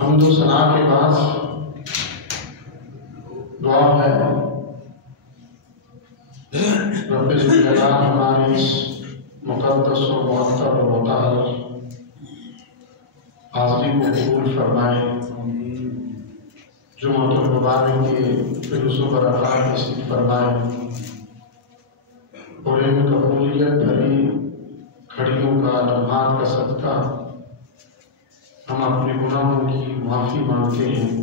حمد و ثنا کے بعد دعا ہے رب ذوالجلال ہماری اس مقدس و معطر و مطہر حاضری کو قبول فرمائے، جمعۃ المبارک کے فیض و برکات نصیب فرمائے اور ان قبولیت بھری گھڑیوں کا لمحات کا صدقہ ہم اپنے گناہوں کی معافی مانگتے ہیں۔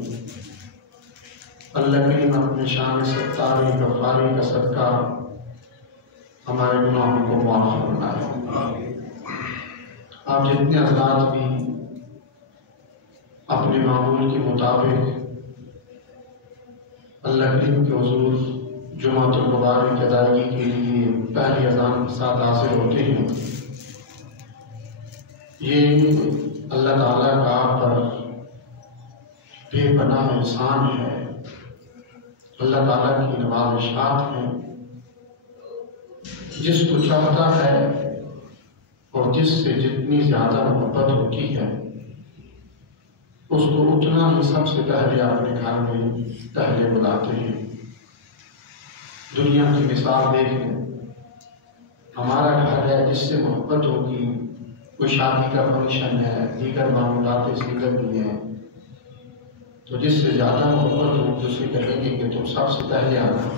اللہ کریم اپنے شان ستاری غفاری کا صدقہ ہمارے گناہوں کو معاف فرمائے۔ آپ جتنے حضرات بھی اپنے معمول کے مطابق اللہ کریم کے حضور جمعۃ المبارک ادائیگی کے لیے پہلی اذان کے ساتھ حاضر ہوتے ہیں، یہ اللہ تعالیٰ کا آپ پر بے پناہ احسان ہے، اللہ تعالیٰ کی نوازشات ہیں۔ جس کو چاہتا ہے اور جس سے جتنی زیادہ محبت ہوتی ہے اس کو اتنا ہی سب سے پہلے اپنے گھر میں پہلے بلاتے ہیں۔ دنیا کی مثال دیکھ لیں، ہمارا گھر ہے، جس سے محبت ہوگی، کوئی شادی کا فنکشن ہے، دیگر معمولات زندگی بھی ہیں، تو جس سے زیادہ محبت ہوگی اسے کہیں گے کہ تم سب سے پہلے آنا۔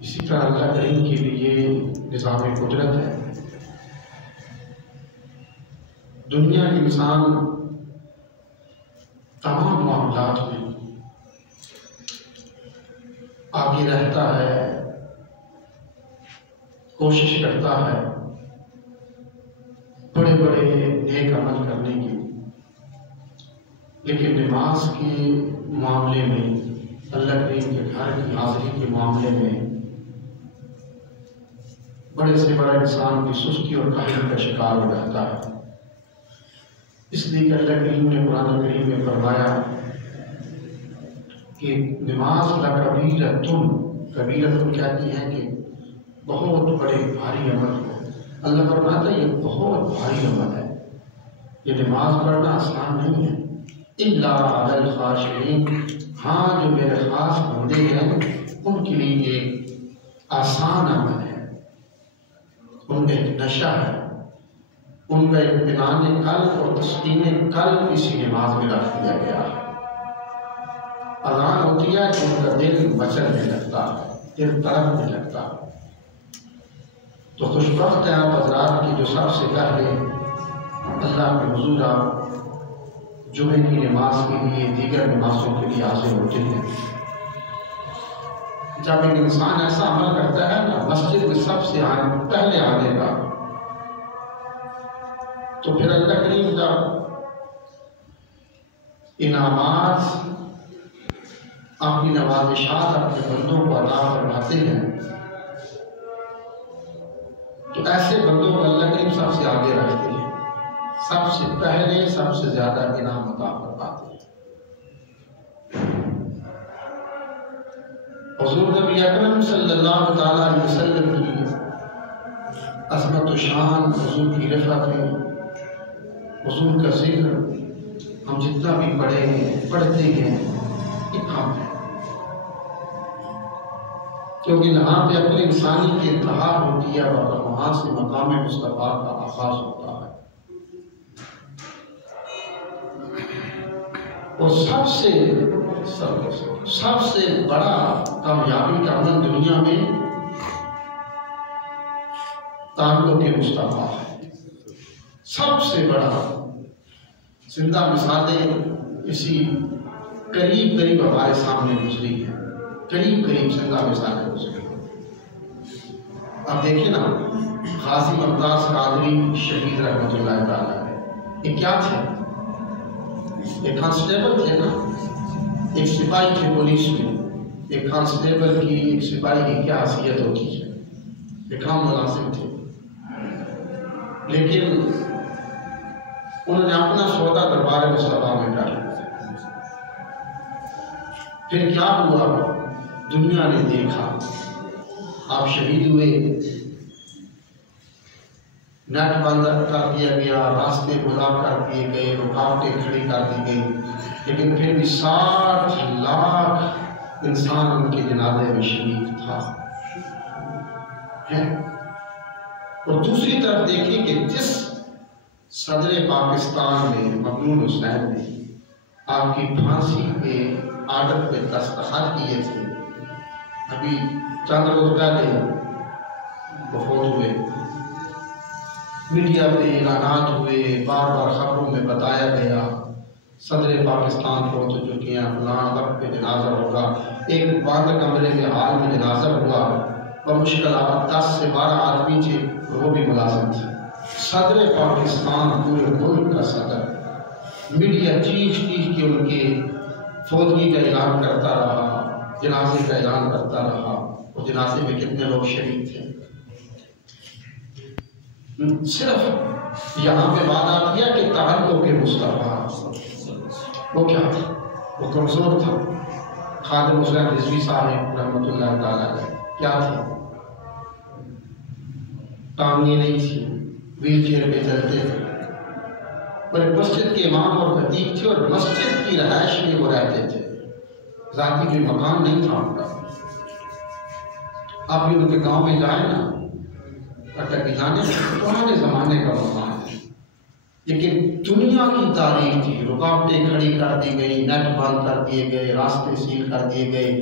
اسی طرح اللہ کریم کی بھی یہ نظام قدرت ہے۔ دنیا کے انسان تمام معاملات میں آگے رہتا ہے، کوشش کرتا ہے بڑے بڑے نیک عمل کرنے کی، لیکن نماز کے معاملے میں، اللہ کریم کے گھر کی حاضری کے معاملے میں بڑے سے بڑا انسان کی سستی اور کاہلی کا شکار ہو جاتا ہے۔ اس لیے کہ اللہ کریم نے قرآن کریم میں فرمایا کہ نماز لکبیرۃ، کبیرۃ کہتی ہے کہ بہت بڑے بھاری عمل ہے۔ اللہ فرماتا ہے یہ بہت بھاری عمل ہے، یہ نماز پڑھنا آسان نہیں ہے۔ الا علی الخاشعین، ہاں جو میرے خاص بندے ہیں ان کے لیے یہ آسان عمل ہے، ان کا ایک نشہ ہے، ان کا اطمینان قلب اور تسکین قلب اسی نماز میں رکھ دیا گیا ہے۔ اذان ہوتی ہے تو ان کا دل مچلنے لگتا ہے، دل تڑپنے لگتا ہے۔ تو خوشبخت ہیں آپ حضرات کی جو سب سے پہلے اللہ کے حضور آپ جمعے کی نماز کے لیے، دیگر نمازوں کے لیے حاضر ہوتے ہیں۔ جب ایک انسان ایسا عمل کرتا ہے نا، مسجد میں سب سے پہلے آنے کا، تو پھر اللہ کریم جب انعامات، اپنی نوازشات اپنے بندوں کو عطا فرماتے ہیں، تو ایسے بندوں کو اللہ کریم سب سے آگے رکھتے ہیں، سب سے پہلے سب سے زیادہ انعام عطا فرماتے ہیں۔ حضور نبی اکرم صلی اللہ تعالیٰ علیہ وسلم کی عظمت و شان، حضور کی رفعت ہے، حضور کا ذکر ہم جتنا بھی پڑھے ہیں، پڑھتے ہیں، یہ کام ہے، کیونکہ یہاں پہ اپنی انسانی کی انتہا ہوتی ہے اور وہاں سے مقام مصطفیٰ کا آغاز ہوتا ہے۔ اور سب سے بڑا کامیابی کا عمل دنیا میں تعلق مصطفیٰ ہے، سب سے بڑا۔ زندہ مثالیں اسی قریب ہمارے سامنے گزری ہیں، قریب زندہ مثالیں گزری ہیں۔ اب دیکھیں نا، غازی ممتاز قادری شہید رحمۃ اللہ تعالیٰ ہے، یہ کیا تھے؟ ایک کانسٹیبل تھے نا، ایک سپاہی تھے پولیس میں۔ ایک کانسٹیبل کی، ایک سپاہی کی کیا حیثیت ہوتی ہے؟ ایک عام ملازم تھے، لیکن انہوں نے اپنا سودا دربار مصطفیٰ میں کر لیا۔ پھر کیا ہوا؟ دنیا نے دیکھا، آپ شہید ہوئے، نیٹ بند کر دیا گیا، راستے بلاک کر دیے گئے، رکاوٹیں کھڑی کر دی گئی، لیکن پھر بھی 60 لاکھ انسان ان کے جنازے میں شریک تھا۔ اور دوسری طرف دیکھیں کہ جس صدر پاکستان میں ممنون حسین نے آپ کی پھانسی کے آرڈر پہ دستخط کیے تھے، ابھی چند روز پہلے وہ فوت ہوئے، میڈیا پہ اعلانات ہوئے، بار خبروں میں بتایا گیا صدر پاکستان فوت ہو چکے ہیں، فلاں وقت پہ جنازہ ہوگا۔ ایک بند کمرے کے حال میں جنازہ ہوا، بمشکلات 10 سے 12 آدمی تھے، وہ بھی ملازم تھے۔ صدر پاکستان، پورے ملک کا صدر، میڈیا چیخ کے ان کے فوتگی کا اعلان کرتا رہا، جنازے کا اعلان کرتا رہا، اور جنازے میں کتنے لوگ شریک تھے۔ صرف یہاں پہ وعدہ کیا کہ تعلق کے مصطفیٰ، وہ کیا تھا؟ وہ کمزور تھا۔ خادم حسین رضوی صاحب رحمۃ اللہ تعالیٰ کیا تھے؟ ٹانگیں نہیں تھی، ویل چیئر پہ چلتے تھے، اور مسجد کے امام اور خطیب تھے، اور مسجد کی رہائش میں وہ رہتے تھے، ذاتی کوئی مکان نہیں تھا ان کا۔ آپ بھی ان کے گاؤں میں جائیں نا، اٹک جانے پرانے زمانے کا مکان ہے، لیکن دنیا کی تاریخ تھی، رکاوٹیں کھڑی کر دی گئی، نیٹ بند کر دیے گئے، راستے سیل کر دیے گئے،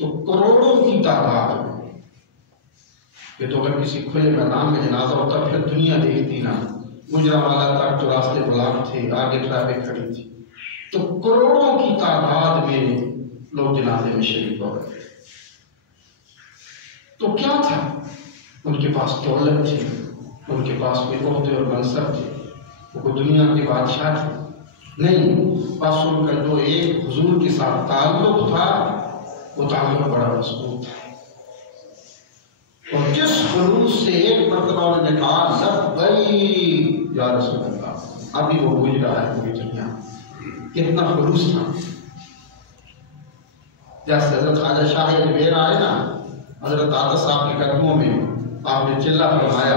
تو کروڑوں کی تعداد میں یہ تو اگر کسی کھلے میدان میں جنازہ ہوتا پھر دنیا دیکھتی نا، گجرانوالہ تک جو راستے بلاک تھے، آگے ٹریفک کھڑی تھی، تو کروڑوں کی تعداد میں لوگ جنازے میں شریک ہو گئے۔ تو کیا تھا؟ ان کے پاس دولت تھی، ان کے پاس کوئی عہدے اور منصب تھے، وہ دنیا کے بادشاہ تھے نہیں، بس ان کا جو ایک حضور کے ساتھ تعلق تھا وہ تعلق بڑا مضبوط تھا، اور جس خلوص سے ایک مرتبہ انہوں نے کہا لبیک یا رسول اللہ، ابھی وہ بوجھ رہا ہے پوری دنیا، کتنا خلوص تھا۔ جیسے حضرت خواجہ شاہ اجمیر آئے نا حضرت عطا صاحب کے قدموں میں، آپ نے چلہ فرمایا،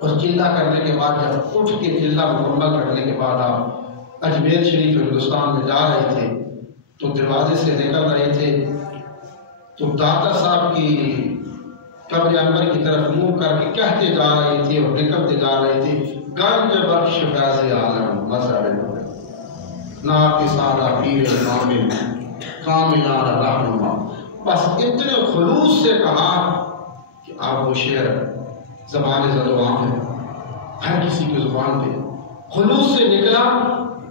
اور چلہ کرنے کے بعد جب اٹھ کے چلہ مکمل کرنے کے بعد آپ اجمیر شریف ہندوستان میں جا رہے تھے تو دروازے سے نکل رہے تھے تو داتا صاحب کی قبر انور کی طرف منہ کر کے کہتے جا رہے تھے اور نکلتے جا رہے تھے، گنج بخش فیض عالم مظہر ناقصارہ پیر کامل کاملانہ رہنما، بس اتنے خلوص سے کہا کہ آپ وہ شعر زبان زد و عام ہے، ہر کسی کی زبان پہ خلوص سے نکلا،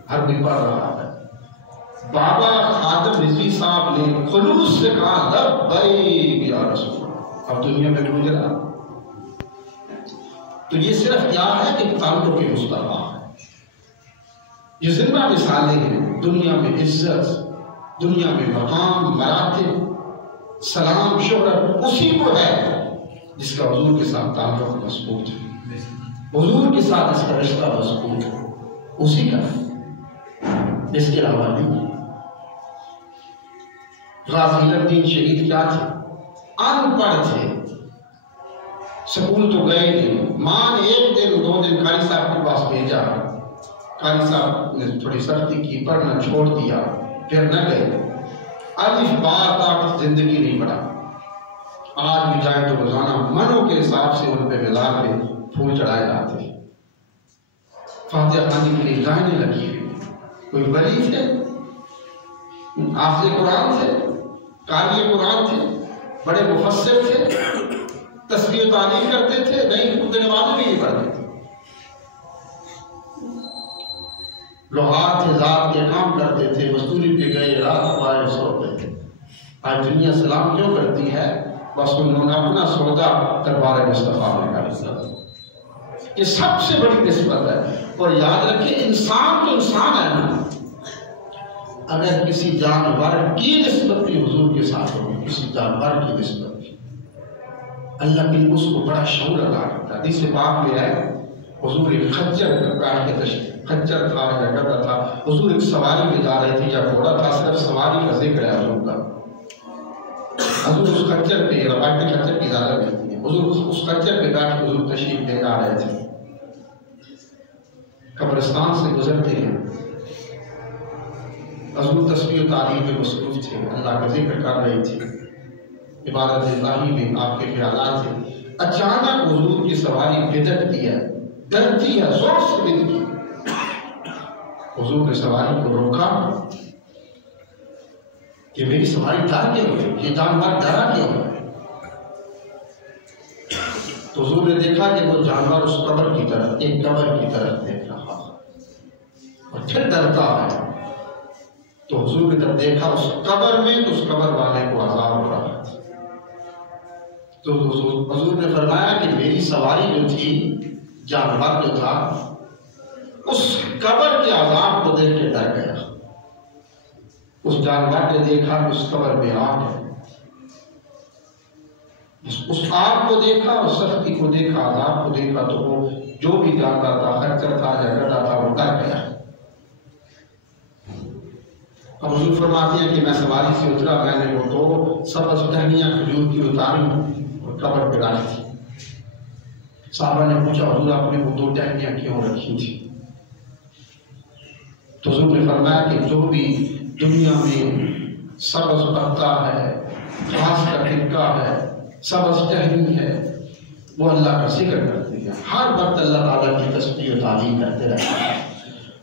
ہر بھی پڑھ رہا ہے۔ بابا خادم رضوی صاحب نے خلوص سے کہا لبیک یا رسول اللہ، اب دنیا میں گزرا۔ تو یہ صرف کیا ہے کہ تعلق کے مصطفیٰ ہے، یہ زندہ مثالیں ہیں، دنیا میں عزت، دنیا میں مقام، مراتب، سلام، شہرت اسی کو ہے جس کا حضور کے ساتھ تعلق مضبوط ہے، حضور کے ساتھ اس کا رشتہ مضبوط ہے، اسی کا ہے، اس کے علاوہ نہیں۔ غازی الدین شہید کیا تھے؟ ان پڑھ تھے، سکول تو گئے نہیں، ماں نے ایک دن دو دن قاری صاحب کے پاس بھیجا، قاری صاحب نے تھوڑی سختی کی، پڑھنا چھوڑ دیا، پھر نہ گئے، الف با تک زندگی نہیں پڑھا۔ آج بھی جائے تو روزانہ منوں کے حساب سے ان پہ مزار پہ پھول چڑھائے جاتے ہیں، فاتحہ خانی کے لیے لائنیں لگی ہوئی، کوئی ولی تھے، حافظ قرآن تھے، قاری قرآن تھے، بڑے مفسر تھے، تسبیح و تعلیل کرتے تھے، نہیں خود نماز بھی نہیں پڑھتے تھے، لوہار تھے، ذات کے کام کرتے تھے، مزدوری پہ گئے، رات کو آئے سوتے تھے۔ آج دنیا سلام کیوں کرتی ہے؟ بس انہوں نے اپنا سودا دربار مصطفیٰ میں کر دیا، یہ سب سے بڑی نسبت ہے۔ اور یاد رکھیں انسان تو انسان ہے نا، اگر کسی جانور کی نسبت بھی حضور کے ساتھ ہوگی، کسی جانور کی نسبت بھی، اللہ کے اس کو بڑا شعور ادا کرتا ہے۔ حدیث پاک میں ہے حضور ایک خچر خچر تھا یا گدھا تھا، حضور ایک سواری پہ جا رہے تھے یا گھوڑا تھا، صرف سواری کا ذکر ہے حضور کا، حضور اس خچر پہ، روایت خچر کی زیادہ ملتی ہے، حضور اس خچر پہ بیٹھ کے حضور تشریف لے جا رہے تھے، قبرستان سے گزرتے ہیں، حضور تسبیح و تعلیل میں مصروف تھے، اللہ کا ذکر کر رہے تھے، عبادت الہی میں آپ کے خیالات تھے، اچانک حضور کی سواری بدکتی ہے، ڈرتی ہے، زور سے بدکی، حضور نے سواری کو روکا کہ میری سواری ڈر کیوں ہے، یہ جانور ڈرا کیوں ہے؟ تو حضور نے دیکھا کہ وہ جانور اس قبر کی طرف، ایک قبر کی طرف دیکھ رہا اور پھر ڈرتا ہے، تو حضور نے جب دیکھا اس قبر میں تو اس قبر والے کو عذاب ہو رہا تھا، تو حضور نے فرمایا کہ میری سواری جو تھی، جانور جو تھا، اس قبر کے عذاب کو دیکھ کے ڈر گیا، اس جانور نے دیکھا کہ اس قبر میں آگ ہے، اس آگ کو دیکھا، اس سختی کو دیکھا، عذاب کو دیکھا، تو وہ جو بھی جانتا تھا، خچر تھا یا گدھا تھا، وہ ڈر گیا۔ اب حضور فرماتے ہیں کہ میں سواری سے اترا، میں نے وہ دو سبز ٹہنیاں کھجور کی اتاری اور قبر پہ ڈالی تھی۔ صحابہ نے پوچھا حضور آپ نے وہ دو ٹہنیاں کیوں رکھی تھی؟ تو حضور نے فرمایا کہ جو بھی دنیا میں سبز پتا ہے، گھاس کا ٹھکا ہے، سبز ٹہنی ہے، وہ اللہ کا ذکر کرتی ہے، ہر وقت اللہ تعالیٰ کی تسبیح و تعلیل کرتے رہتے ہیں۔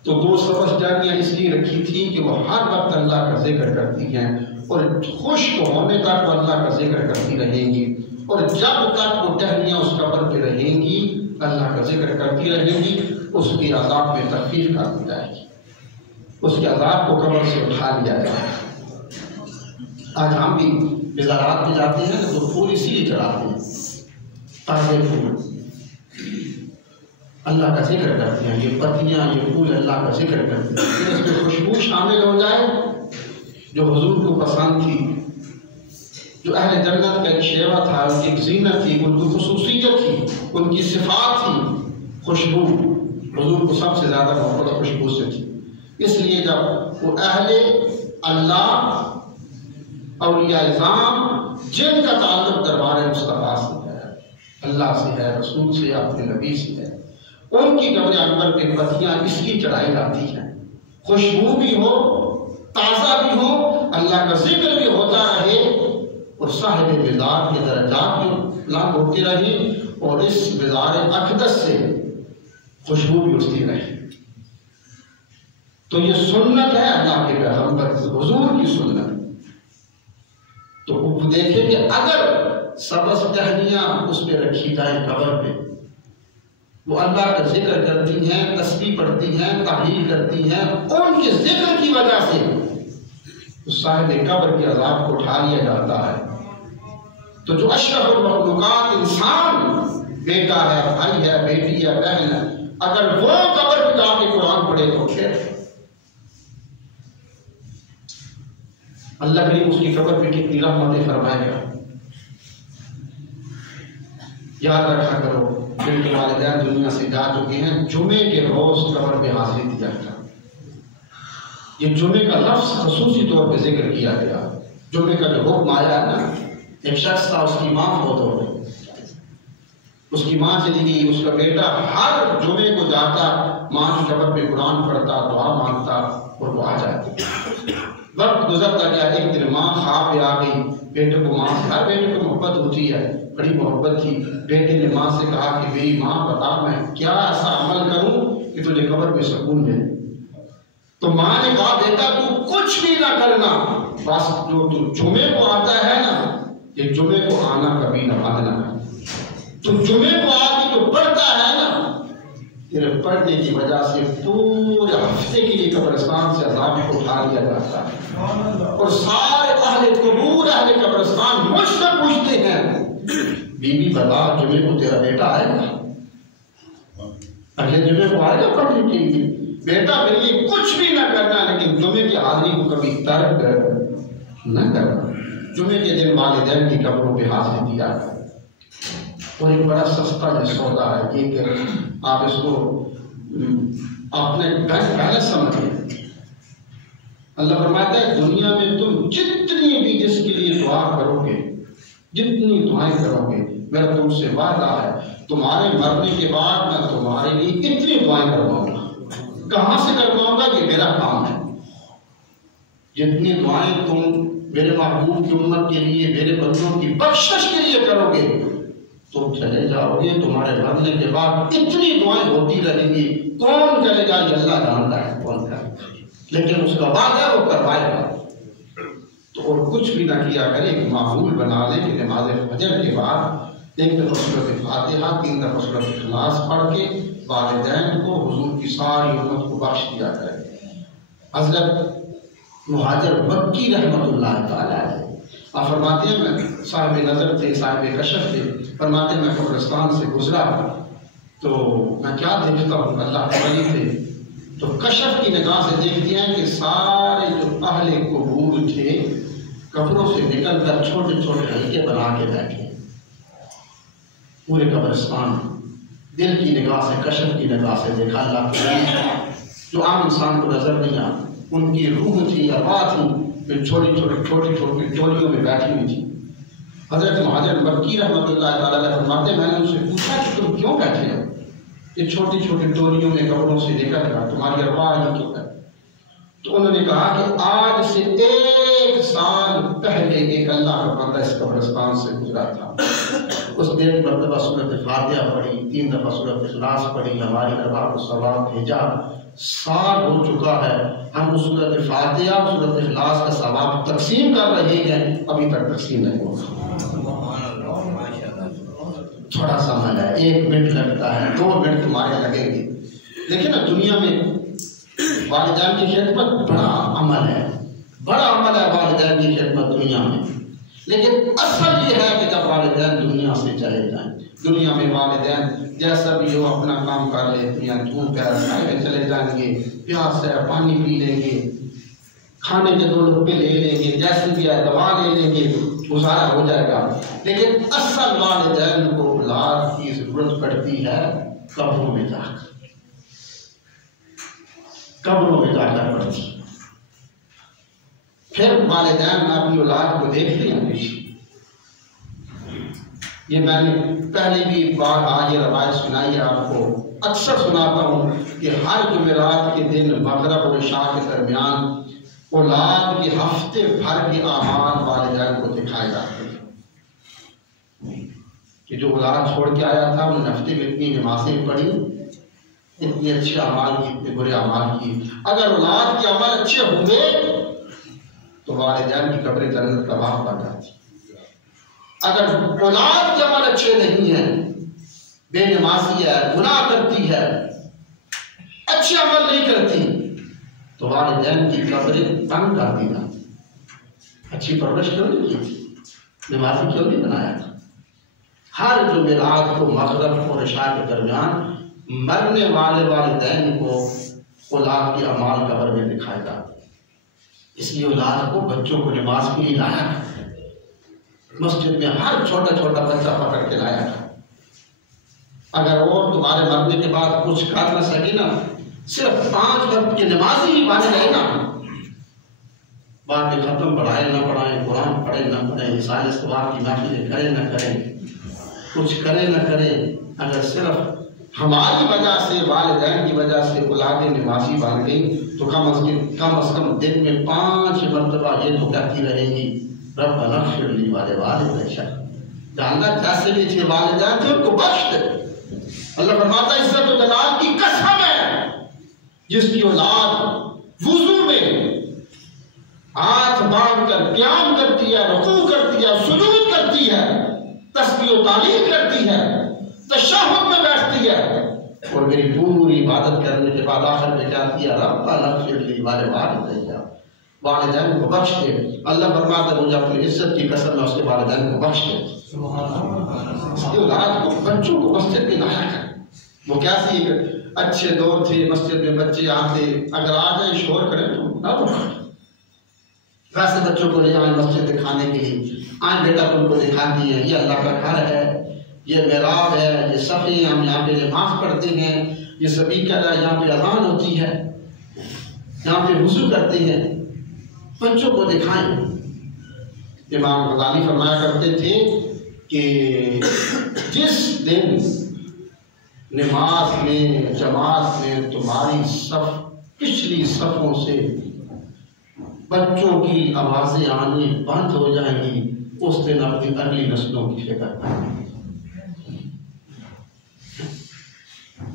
تو دو سبز ٹہنیاں اس لیے رکھی تھی کہ وہ ہر وقت اللہ کا ذکر کرتی ہیں، اور خشک ہونے تک وہ اللہ کا ذکر کرتی رہیں گی، اور جب تک وہ ٹہنیاں اس قبر پہ رہیں گی، اللہ کا ذکر کرتی رہیں گی، اس کی عذاب میں تخفیف کر دی جائے گی، اس کے عذاب کو قبر سے اٹھا لیا جائے گا۔ آج ہم بھی مزارات میں جاتے ہیں تو پھول اسی لیے چڑھاتے ہیں، تازے پھول، اللہ کا ذکر کرتے ہیں، یہ پتیاں یہ پھول اللہ کا ذکر کرتے ہیں، پھر اس میں خوشبو شامل ہو جائے جو حضور کو پسند تھی، جو اہل جنت کا ایک شیوا تھا، ان کی ایک زینت تھی، ان کی خصوصیت تھی، ان کی صفات تھی، خوشبو حضور کو سب سے زیادہ محبت خوشبو سے تھی۔ اس لیے جب وہ اہل اللہ اولیاء اعظام جن کا تعلق دربار مصطفیٰ سے ہے، اللہ سے ہے، رسول سے، اپنے نبی سے ہے، ان کی قبر انور پہ پتیاں اس لیے چڑھائی جاتی ہیں، خوشبو بھی ہو، تازہ بھی ہو، اللہ کا ذکر بھی ہوتا رہے، اور صاحب مزار کے درجات بھی بلند ہوتی رہی، اور اس مزار اقدس سے خوشبو بھی اٹھتی رہی۔ تو یہ سنت ہے اللہ کے پیغمبر حضور کی سنت۔ تو وہ دیکھیں کہ اگر سبز ٹہنیاں اس پہ رکھی جائیں قبر پہ، وہ اللہ کا ذکر کرتی ہیں، تسبیح پڑھتی ہیں، تحلیل کرتی ہیں، ان کے ذکر کی وجہ سے اس صاحب قبر کے عذاب کو اٹھا لیا جاتا ہے۔ تو جو اشرف المخلوقات انسان، بیٹا ہے، بھائی ہے، بیٹی ہے، بہن ہے، اگر وہ قبر پہ جا کے قرآن پڑھے تو پھر اللہ کریم اس کی قبر پہ کتنی رحمتیں فرمائے گا۔ یاد رکھا کرو، جن کے والدین دنیا سے جا چکے ہیں، جمعے کے روز قبر پہ حاضری دیا گیا۔ یہ جمعے کا لفظ خصوصی طور پہ ذکر کیا گیا۔ جمعے کا جو حکم آیا ہے نا، ایک شخص تھا، اس کی ماں فوت ہو گئی، اس کی ماں چلی گئی، اس کا بیٹا ہر جمعے کو جاتا، ماں کی قبر پہ قرآن پڑھتا، دعا مانگتا اور وہ آ جاتی۔ وقت گزرتا گیا، ایک دن ماں خواب میں آ گئی، بیٹے کو، ماں سے، ہر بیٹے کو محبت ہوتی ہے، بڑی محبت تھی۔ بیٹے نے ماں سے کہا کہ میری ماں بتا میں کیا ایسا عمل کروں کہ تجھے قبر میں سکون ملے؟ تو ماں نے کہا بیٹا تو کچھ بھی نہ کرنا، بس جو تو جمعے کو آتا ہے نا، یہ جمعے کو آنا کبھی نہ بند نہ کر۔ تو جمعے کو آ کے جو پڑھتا ہے نا، تیرے پڑھنے کی وجہ سے پورے ہفتے کے لیے قبرستان سے عذاب کو اٹھا لیا جاتا ہے۔ اور سارے اہل قبور، اہل قبرستان مجھ سے پوچھتے ہیں بی بی بتا جمعے کو تیرا بیٹا آئے گا؟ اگلے جمعے کو آئے گا پڑھنے کے لیے؟ بیٹا میرے لیے کچھ بھی نہ کرنا، لیکن جمعے کی حاضری کو کبھی ترک نہ کرنا۔ جمعے کے دن والدین کی قبروں پہ حاضری دیا ہے، اور ایک بڑا سستا جو سودا ہے یہ کہ آپ اس کو اپنے بینک بیلنس سمجھیں۔ اللہ فرماتا ہے دنیا میں تم جتنی بھی جس کے لیے دعا کرو گے، جتنی دعائیں کرو گے، میرا تم سے وعدہ ہے تمہارے مرنے کے بعد میں تمہارے لیے اتنی دعائیں کرواؤں گا۔ کہاں سے کرواؤں گا؟ یہ میرا کام ہے۔ جتنی دعائیں تم میرے محبوب کی امت کے لیے، میرے بندوں کی بخشش کے لیے کرو گے، تم چلے جاؤ گے، تمہارے مرنے کے بعد اتنی دعائیں ہوتی رہیں گی، کون کرے گا یہ اللہ جانتا ہے کون کرے گا، لیکن اس کا وعدہ وہ کروائے گا۔ تو اور کچھ بھی نہ کیا کرے، ایک معمول بنا لے کہ نماز فجر کے بعد ایک دفعہ سورۃ فاتحہ، 3 دفعہ سورۃ اخلاص پڑھ کے والدین کو، حضور کی ساری امت کو بخش دیا کرے۔ حضرت مہاجر مکی رحمۃ اللہ تعالیٰ علیہ آپ فرماتے ہیں میں صاحب نظر تھے، صاحب کشف تھے، فرماتے ہیں میں قبرستان سے گزرا تو میں کیا دیکھتا ہوں، اللہ کے ولی تھے، تو کشف کی نگاہ سے دیکھتے ہیں کہ سارے جو اہل قبور تھے قبروں سے نکل کر چھوٹے چھوٹے حلقے بنا کے بیٹھے پورے قبرستان۔ دل کی نگاہ سے، کشف کی نگاہ سے دیکھا اللہ کے ولی جو عام انسان کو نظر نہیں آتی، ان کی روح تھی، ارواح تھی، پھر چھوٹی چھوٹی ٹولیوں میں بیٹھی ہوئی تھی۔ حضرت مہاجر مکی رحمۃ اللہ تعالیٰ علیہ فرماتے ہیں میں نے ان سے پوچھا کہ تم کیوں بیٹھے ہو؟ یہ چھوٹی چھوٹی ٹولیوں میں قبروں سے نکل کر تمہاری ارواح یہ کیوں ہے؟ تو انہوں نے کہا کہ آج سے 1 سال پہلے ایک اللہ کا بندہ اس قبرستان سے گزرا تھا، اس نے ایک مرتبہ سورۃ فاتحہ پڑھی، 3 دفعہ سورۃ اخلاص پڑھی، ہماری ارواح کو ثواب بھیجا۔ سال ہو چکا ہے، ہم سورۃ فاتحہ، سورۃ اخلاص کا ثواب تقسیم کر رہے ہیں، ابھی تک تقسیم نہیں ہوا۔ تھوڑا سا عمل ہے، 1 منٹ لگتا ہے، 2 منٹ تمہارے لگیں گے، لیکن نا دنیا میں والدین کی خدمت بڑا عمل ہے، بڑا عمل ہے والدین کی خدمت دنیا میں۔ لیکن اصل یہ ہے کہ جب والدین دنیا سے چلے جائیں، دنیا میں والدین جیسا بھی ہو اپنا کام کر لیتے ہیں، دھوپ ہے سائے میں چلے جائیں گے، پیاس ہے پانی پی لیں گے، کھانے کے 2 لقمے لے لیں گے، جیسے بھی ہے دوا لے لیں گے، گزارا ہو جائے گا۔ لیکن اصل والدین کو اولاد کی ضرورت پڑتی ہے قبروں میں جا کر، قبروں میں جا کر پڑتی ہے۔ پھر والدین اپنی اولاد کو دیکھتے ہیں۔ یہ میں نے پہلے بھی بار آج یہ روایت سنائی ہے آپ کو، اکثر سناتا ہوں کہ ہر جمعرات کے دن مغرب اور عشاء کے درمیان اولاد کے ہفتے بھر کے اعمال والدین کو دکھائے جاتے ہیں کہ جو اولاد چھوڑ کے آیا تھا انہوں نے ہفتے میں اتنی نمازیں پڑھی، اتنے اچھے اعمال کی، اتنے برے اعمال کی۔ اگر اولاد کے عمل اچھے ہوئے تو والدین کی قبر جنت کا باغ بن جاتی۔ اگر اولاد کے عمل اچھے نہیں ہیں، بے نمازی ہے، گناہ کرتی ہے، اچھے عمل نہیں کرتی، تو والدین کی قبریں تنگ کر دی جاتی۔ اچھی پرورش کیوں نہیں کی تھی؟ نمازی کیوں نہیں بنایا تھا؟ ہر جمعرات کو مغرب اور عشاء کے درمیان مرنے والے والدین کو اولاد کے اعمال قبر میں دکھائے جاتے۔ اس لیے اولاد کو، بچوں کو نماز کے لیے لایا کرتے، مسجد میں ہر چھوٹا چھوٹا بچہ پکڑ کے لایا کرتے۔ اگر وہ تمہارے مرنے کے بعد کچھ کر نہ سکے نا، صرف 5 وقت کی نمازی ہی بن گئے نا، بعد میں ختم پڑھائے نہ پڑھائیں، قرآن پڑھے نہ پڑھیں، سال استغفار کی محفلیں کریں نہ کریں، کچھ کریں نہ کریں، اگر صرف ہماری وجہ سے، والدین کی وجہ سے اولادیں نمازی بن گئی تو کم از کم دن میں 5 مرتبہ یہ تو کہتی رہے گی ربنا اغفر لی ولوالدی، جاننا جیسے بھی تھے والدین تھے ان کو بخش دے۔ اللہ فرماتا ہے عزت و جلال کی قسم ہے جس کی اولاد وضو میں ہاتھ باندھ کر قیام کرتی ہے، رکوع کرتی ہے، سجود کرتی ہے، تسبیح و تحلیل کرتی ہے، تشہد میں بیٹھتی ہے، اور میری پوری عبادت کرنے کے بعد آخر میں کہتی ہے ربنا اغفر لی ولوالدی، والدین کو بخش دے۔ اللہ فرماتا ہے مجھے اپنی عزت کی قسم میں اس کے والدین کو بخش دے۔ اس کی اولاد کو، بچوں کو مسجد میں لایا کر۔ وہ کیسی اچھے دور تھے، مسجد میں بچے آتے، اگر آ جائیں شور کریں تو نہ پکڑیں، ویسے بچوں کو لے آئیں مسجد دکھانے کے لیے، آئیں بیٹا تم کو دکھاتی ہے یہ اللہ کا گھر ہے، یہ محراب ہے، یہ صفیں ہم یہاں پہ نماز پڑھتے ہیں، یہ سپیکر ہے، یہاں پہ اذان ہوتی ہے، یہاں پہ وضو کرتے ہیں، بچوں کو دکھائیں۔ امام غزالی فرمایا کرتے تھے کہ جس دن نماز میں، جماعت میں تمہاری صف پچھلی صفوں سے بچوں کی آوازیں آنی بند ہو جائیں گی، اس دن اپنی اگلی نسلوں کی فکر کریں۔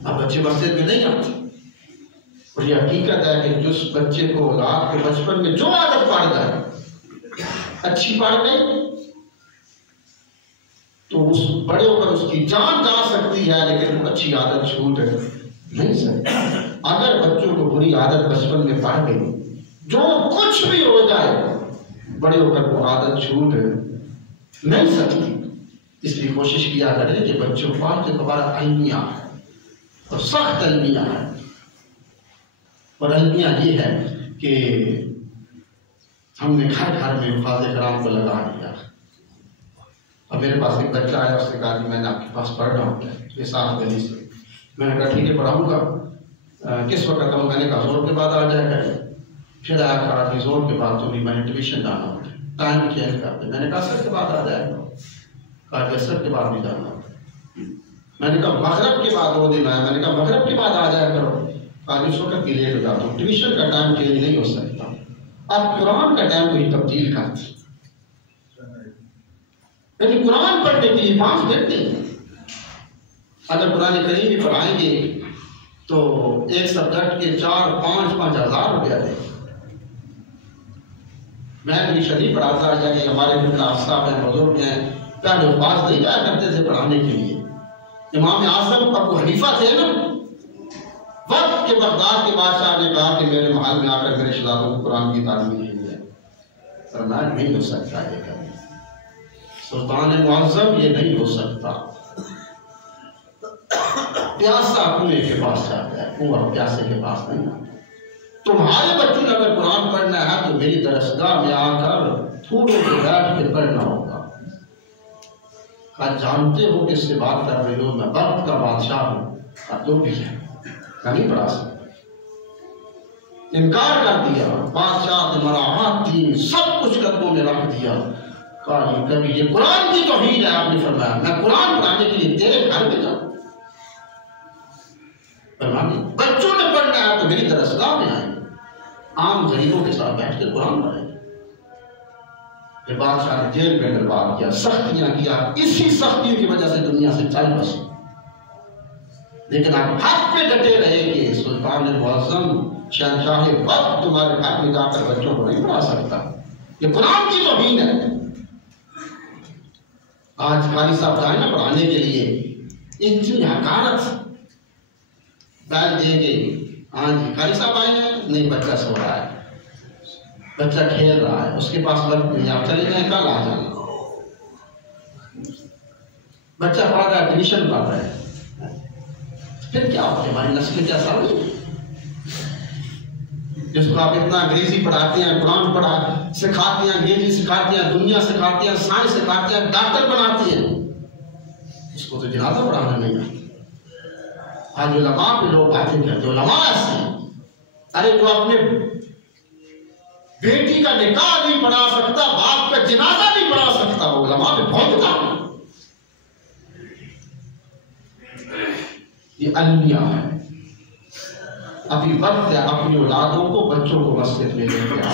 اب بچے مسجد میں نہیں آتے، اور یہ حقیقت ہے کہ جس بچے کو، اولاد کو بچپن میں جو عادت پڑ جائے، اچھی پڑ گئی تو اس بڑے ہو کر اس کی جان جا سکتی ہے، لیکن وہ اچھی عادت چھوٹ نہیں سکتی۔ اگر بچوں کو بری عادت بچپن میں پڑ گئی، جو کچھ بھی ہو جائے بڑے ہو کر وہ عادت چھوٹ نہیں سکتی۔ اس لیے کوشش کیا کرے کہ بچوں کو آج دوبارہ المیہ اور سخت المیہ ہے، اور المیہ یہ ہے کہ ہم نے گھر گھر میں حفاظ کرام کو لگا دیا۔ اب میرے پاس ایک بچہ آیا، اس نے کہا کہ میں نے آپ کے پاس پڑھ رہا ہوں یہ 7 دہلی سے۔ میں نے کہا ٹھیک ہے پڑھاؤں گا، کس وقت آؤں؟ میں نے کہا زور کے بعد آ جائے گا۔ پھر آیا کہا کہ زور کے بعد تو بھی میں نے ٹیوشن جانا ہوتا ہے، ٹائم چینج کرتے۔ میں نے کہا اثر کے بعد آ جائے گا، کہا کہ اثر کے بعد بھی جانا ہوتا ہے۔ میں نے کہا مغرب کے بعد 2 دن آیا، میں نے کہا مغرب کے بعد آ جایا کرو، کہا اس وقت کی لیٹ ہو جاتا ہوں، ٹیوشن کا ٹائم چینج نہیں ہو سکتا، اب قرآن کا ٹائم کوئی تبدیل کرتے، یعنی قرآن پڑھنے کے لیے 5 منٹ نہیں۔ اگر قرآن کریم بھی پڑھائیں گے تو ایک سبجیکٹ کے 4-5 ہزار روپیہ دیں۔ میں بھی شریف پڑھاتا ہے، یعنی ہمارے صاحب ہیں، بزرگ ہیں، پہلے پاس نہیں جایا کرتے تھے پڑھانے کے لیے۔ امام اعظم ابو حنیفہ تھے نا، وقت کے بغداد کے بادشاہ نے کہا کہ میرے محل میں آ کر میرے شہزادوں کو قرآن کی تعلیم نہیں ہے، فرمایا نہیں ہو سکتا یہ کبھی۔ سلطان معظم یہ نہیں ہو سکتا۔ پیاسا کنویں کے پاس جاتا ہے، کنواں پیاسے کے پاس نہیں آتا۔ تمہارے بچوں نے اگر قرآن پڑھنا ہے تو میری درسگاہ میں آ کر پھولوں پہ بیٹھ کے پڑھنا ہوگا۔ جانتے ہو کس سے بات کر رہے ہو، میں وقت کا بادشاہ ہوں، اور تو بھی ہے، میں نہیں پڑھا سکتا۔ انکار کر دیا، بادشاہ نے مراحات دی، سب کچھ قدموں میں رکھ دیا۔ کہا کبھی یہ قرآن کی توہین ہے، آپ نے فرمایا میں قرآن پڑھانے کے لیے تیرے گھر میں جاؤں؟ بچوں نے پڑھنا ہے تو میری درسگاہ میں آئیں، عام غریبوں کے ساتھ بیٹھ کے قرآن پڑھیں۔ پھر بادشاہ نے جیل میں ڈلوا کیا، سختیاں کیا، اسی سختیوں کی وجہ سے دنیا سے چل بسے، لیکن آپ حق پہ ڈٹے رہے کہ سلطان معظم شہنشاہ وقت تمہارے گھر میں جا کر بچوں کو نہیں پڑھا سکتا، یہ قرآن کی توہین ہے۔ آج قاری صاحب جائیں نا پڑھانے کے لیے، اتنی حقارت، بیل دیں گے، ہاں جی قاری صاحب آئے ہیں، نہیں بچہ سو رہا ہے، بچہ کھیل رہا ہے، اس کے پاس وقت نہیں، آپ چلے جائیں کل آ جانا۔ بچہ پڑھ رہا ہے، ٹیوشن پڑھ رہا ہے، پھر کیا ہوگا؟ ہماری نسل کیا سر نہیں؟ جس کو آپ اتنا انگریزی پڑھاتے ہیں، قرآن پڑھا سکھاتے ہیں، انگریزی سکھاتے ہیں، دنیا سکھاتے ہیں، سائنس سکھاتے ہیں، ڈاکٹر بناتے ہیں، اس کو تو جنازہ پڑھانا نہیں ہے۔ آج علماء پہ لوگ باتیں کرتے ہیں، علماء ایسے ہیں، ارے جو اپنے بیٹی کا نکاح نہیں پڑھا سکتا، باپ کا جنازہ نہیں پڑھا سکتا، وہ علماء پہ بھونکتا ہے۔ یہ المیہ ہے۔ ابھی وقت ہے اپنی اولادوں کو، بچوں کو مسجد میں لے کے آنا،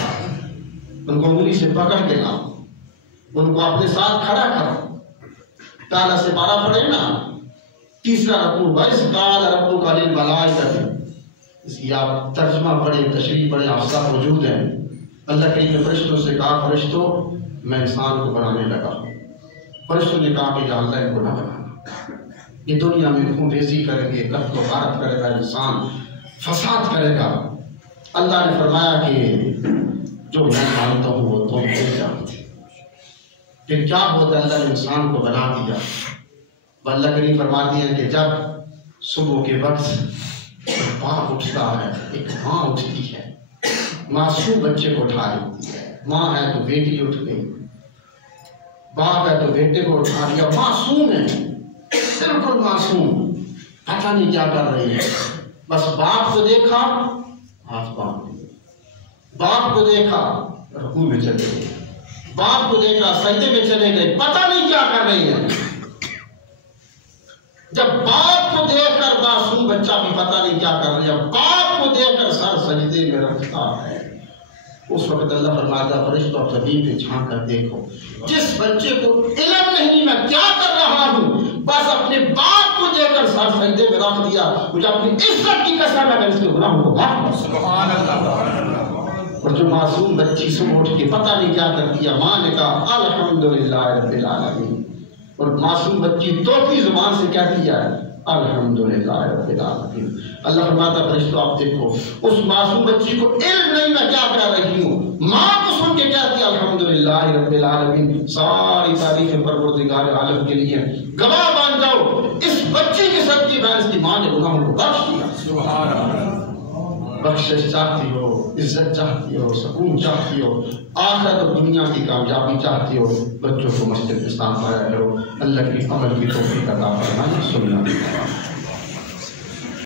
ان کو انگلی سے پکڑ کے لاؤ، ان کو اپنے ساتھ کھڑا کرو، پہلا سے پارا پڑھے نا، تیسرا رکوع، وَإِذْ قَالَ رَبُّكَ لِلْمَلَائِكَةِ، اس کی آپ ترجمہ پڑھیں، تشریح پڑھیں، آپ سب موجود ہیں۔ اللہ کے فرشتوں سے کہا، فرشتوں میں انسان کو بنانے لگا ہوں۔ فرشتوں نے کہا کہ یا اللہ ان کو نہ بنانا، یہ دنیا میں خون ریزی کریں گے، قتل و غارت کرے گا انسان، فساد کرے گا۔ اللہ نے فرمایا کہ جو میں مانتا ہوں وہ تم نہیں جانتے۔ پھر کیا ہوتا ہے؟ اللہ نے انسان کو بنا دیا۔ اللہ کریم فرماتی ہے کہ جب صبح کے وقت باپ اٹھتا ہے، ایک ماں اٹھتی ہے، معصوم بچے کو اٹھا لیتی ہے، ماں ہے تو بیٹی اٹھ گئی، باپ ہے تو بیٹے کو اٹھا لیا، معصوم ہے، بالکل معصوم، پتہ نہیں کیا کر رہی ہے، بس باپ کو دیکھا ہاتھ باندھ دیے، باپ کو دیکھا رکوع میں چلے گئے، باپ کو دیکھا سجدے میں چلے گئے، پتہ نہیں کیا کر رہی ہے۔ جب باپ کو دیکھ کر معصوم بچہ بھی پتہ نہیں کیا کر رہا ہے، باپ کو دیکھ کر سر سجدے میں رکھتا ہے، اس وقت اللہ فرماتا ہے فرشتوں اور زمین پہ جھانک کر دیکھو، جس بچے کو علم نہیں میں کیا کر رہا ہوں، بس اپنے باپ کو دیکھ کر سر سجدے میں رکھ دیا، مجھے اپنی عزت کی قسم ہے میں اس کے گناہوں کو معاف کر سکتا ہوں۔ سبحان اللہ۔ اور جو معصوم بچی صبح اٹھ کے پتہ نہیں کیا کر دیا، ماں نے کہا الحمدللہ رب العالمین، اور معصوم بچی توتی زبان سے کہتی ہے الحمدللہ رب العالمین۔ اللہ فرماتا ہے فرشتوں آپ دیکھو، اس معصوم بچی کو علم نہیں میں کیا کہہ رہی ہوں، ماں کو سن کے کہتی ہے الحمدللہ رب العالمین، ساری تعریفیں پروردگار عالم کے لیے، گواہ بن جاؤ اس بچی کی صدقے میں اس کی ماں نے گناہوں کو بخش دیا۔ سبحان اللہ۔ بخشش چاہتی ہو، عزت چاہتی ہو، سکون چاہتی ہو، آخرت اور دنیا کی کامیابی چاہتی ہو، بچوں کو مسجد میں پایا کرو۔ اللہ کی عمل کی توفیق عطا فرمائے۔